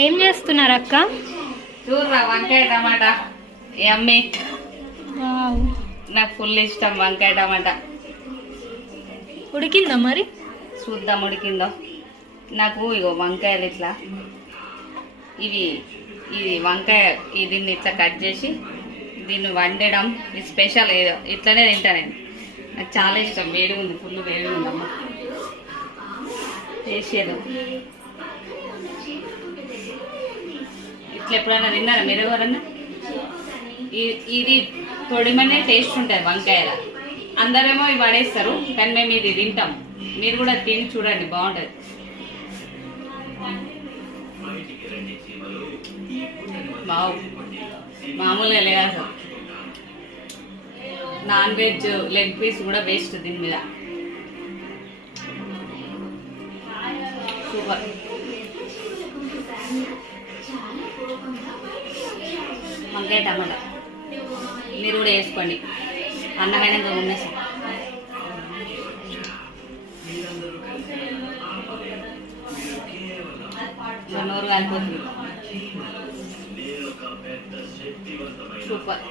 ఏం చేస్తున్నారు అక్క? చూడరా వంకాయ టమాటా అమ్మి. వావ్, నాకు ఫుల్ ఇష్టం వంకాయ టమాటా. ఉడికిందా మరి? చూద్దాం ఉడికిందో. నాకు ఇగో వంకాయలు ఇట్లా ఇవి ఇది వంకాయ దీన్ని ఇట్లా కట్ చేసి దీన్ని వండడం ఇది స్పెషల్. ఏదో ఇట్లనే తింటా నేను. నాకు చాలా ఇష్టం. వేడిగా ఉంది, ఫుల్ వేడిగా ఉందమ్మా. చేసేది ఇట్లా ఎప్పుడైనా తిన్నారా మీరు ఎవరన్నా? ఇది తొడిమనే టేస్ట్ ఉంటుంది వంకాయల. అందరేమో ఇవి పడేస్తారు, కానీ మేము ఇది తింటాం. మీరు కూడా తిని చూడండి, బాగుంటుంది. బావు మామూలుగా లేదు అసలు. నాన్ వెజ్ లెగ్ పీస్ కూడా వేస్ట్ దీని మీద. సూపర్. వంకాయ టమాటా మీరు కూడా వేసుకోండి. అన్నమైన ఉన్నసి నోరు కాలిపోతుంది. సూపర్.